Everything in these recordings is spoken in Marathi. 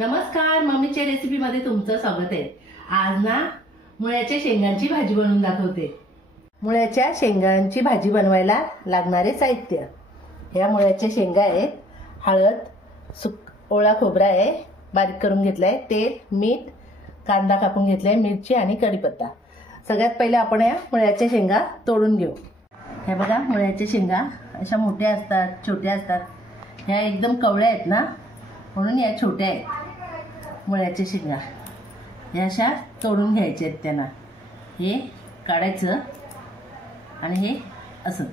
नमस्कार, मम्मीच्या रेसिपीमध्ये तुमचं स्वागत आहे। आज ना मुळ्याच्या शेंगांची भाजी बनवून दाखवते। मुळ्याच्या शेंगांची भाजी बनवायला लागणारे साहित्य, ह्या मुळ्याच्या शेंगा आहेत, हळद, ओला खोबरा आहे बारीक करून घेतलाय, तेल, मीठ, कांदा कापून घेतलाय, मिरची आणि कढीपत्ता। सगळ्यात पहिले आपण या मुळ्याच्या शेंगा तोडून घेऊ। हे बघा, मुळ्याच्या शेंगा अशा मोठ्या असतात, छोट्या असतात। ह्या एकदम कवळ्या आहेत ना, म्हणून या छोट्या आहेत मुळ्याच्या शेंगा। ह्या अशा तोडून घ्यायच्या आहेत, त्यांना हे काढायचं आणि हे असं।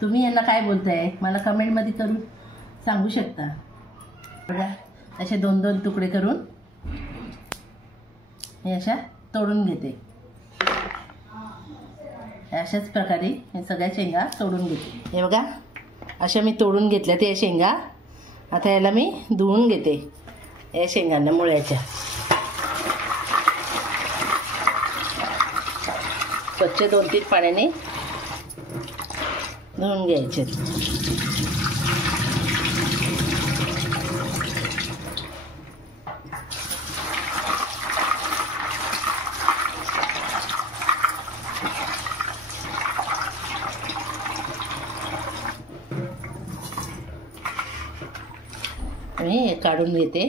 तुम्ही यांना काय बोलताय मला कमेंटमध्ये करून सांगू शकता। बघा, असे दोन दोन तुकडे करून हे अशा तोडून घेते। अशाच प्रकारे हे सगळ्या शेंगा तोडून घेते। हे बघा, अशा मी तोडून घेतल्या त्या शेंगा। आता याला मी धुवून घेते, या शेंगांना मुळ्याच्या स्वच्छ 2-3 पाण्याने धुवून घ्यायचे। मी हे काढून घेते।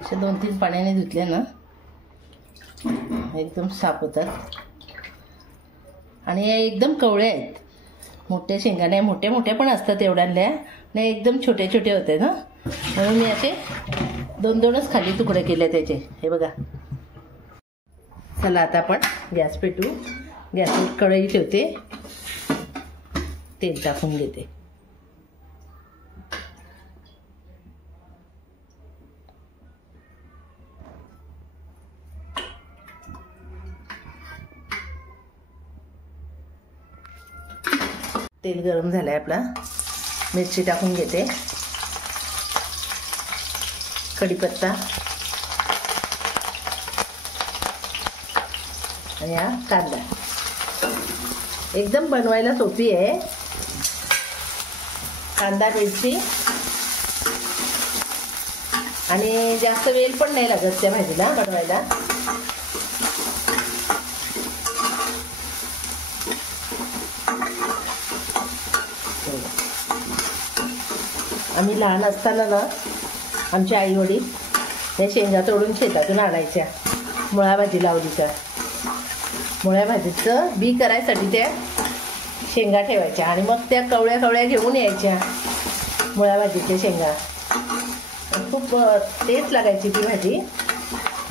असे 2-3 पाण्याने धुतले ना एकदम साफ होतात। आणि हे एकदम कवळे आहेत, मोठ्या शेंगा नाही, मोठ्या मोठ्या पण असतात एवढ्याल्या नाही, एकदम छोटे छोटे होते ना, म्हणून मी असे 2-2च खाली तुकडे केले त्याचे। हे बघा, चला आता आपण गॅस पेटवू। गॅसवर कढई ठेवते, तेल टाकून घेते। तेल गरम झालंय आपला, मिरची टाकून घेते, कढीपत्ता आणि हा कांदा। एकदम बनवायला सोपी आहे, कांदा मिरची, आणि जास्त वेळ पण नाही लागत त्या भाजीला बनवायला। आम्ही लहान असताना ना, आमचे आई वडील हे शेंगा तोडून शेतातून आणायच्या, मुळा भाजी लावली तर मुळ्या भाजीचं बी करायसाठी त्या शेंगा ठेवायच्या, आणि मग त्या कवळ्या कवळ्या घेऊन यायच्या मुळा भाजीच्या शेंगा। खूप टेस्ट लागायची ती भाजी,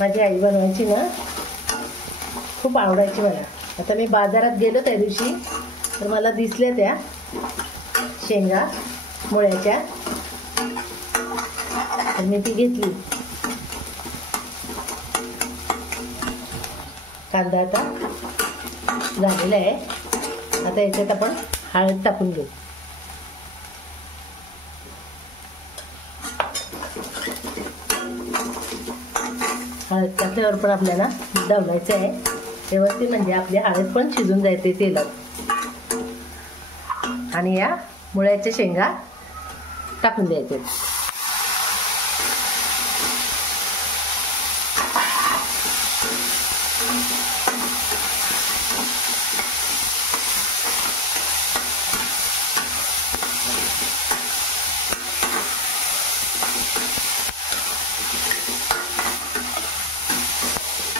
माझी आई बनवायची ना, खूप आवडायची मला। आता मी बाजारात गेलो त्या दिवशी तर मला दिसल्या त्या शेंगा मुळ्याच्या, तर मी ती घेतली। कांदा आता झालेला आहे, आता याच्यात आपण हळद टाकून घेऊ। हळद टाकल्यावर पण आपल्याला ढवळायचं आहे व्यवस्थित, म्हणजे आपली हळद पण शिजून जाते तेलात। आणि या मुळ्याच्या शेंगा टाकून द्यायचे।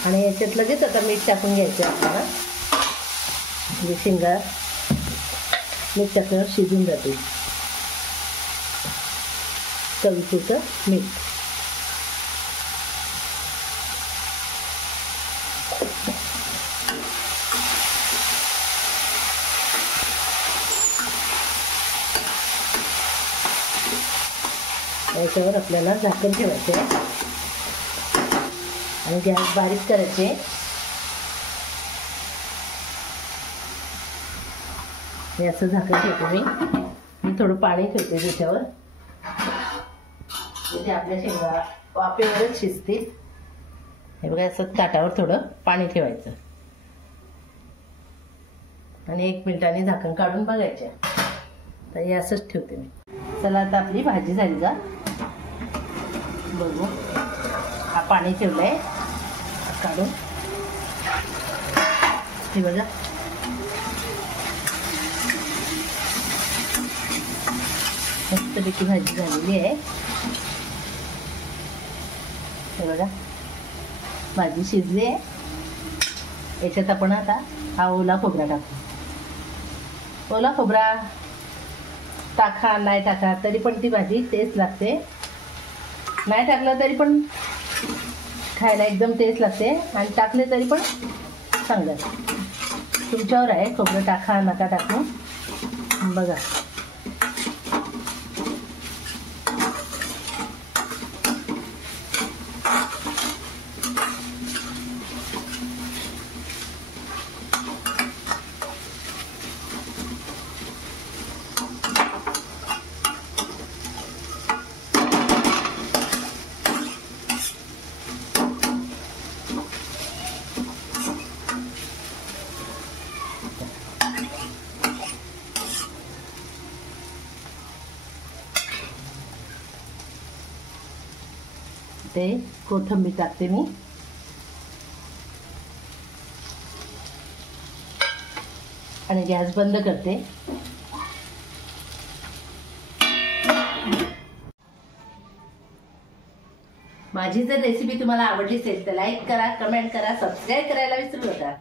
आणि याच्यात लगेच आता मीठ टाकून घ्यायचं आपल्याला, म्हणजे शेंगा मीठ टाकल्यावर शिजून जाते। चवीपुरतं मीठ, याच्यावर आपल्याला झाकण ठेवायचे आणि गॅस बारीक करायचे। याचं झाकण ठेवते मी थोडं पाणी ठेवते त्याच्यावर, म्हणजे आपल्या शेंगा वाफेवरच शिजतील। हे बघा, असं ताटावर थोडं पाणी ठेवायचं आणि 1 मिनिटाने झाकण काढून बघायचं। तर हे असंच ठेवते मी। चला आता आपली भाजी झाली का बघू. हा पाणी ठेवलंय काढून, हे बघा. मस्तपैकी भाजी झालेली आहे. हे बघा भाजी शिजली आहे. याच्यात आपण आता हा ओला खोबरा टाकू. ओला खोबरा टाका नाही टाका तरी पण ती भाजी टेस्ट लागते. नाही टाकलं तरी पण खायला एकदम टेस्ट लागते आणि टाकले तरी पण चांगलं. तुमच्यावर आहे खोबरं टाका नका टाकू. बघा ते कोथिंबीर टाकते मी. आणि गॅस बंद करते. माझी जर रेसिपी तुम्हाला आवडली असेल तर लाईक करा, कमेंट करा, सबस्क्राईब करायला विसरू नका.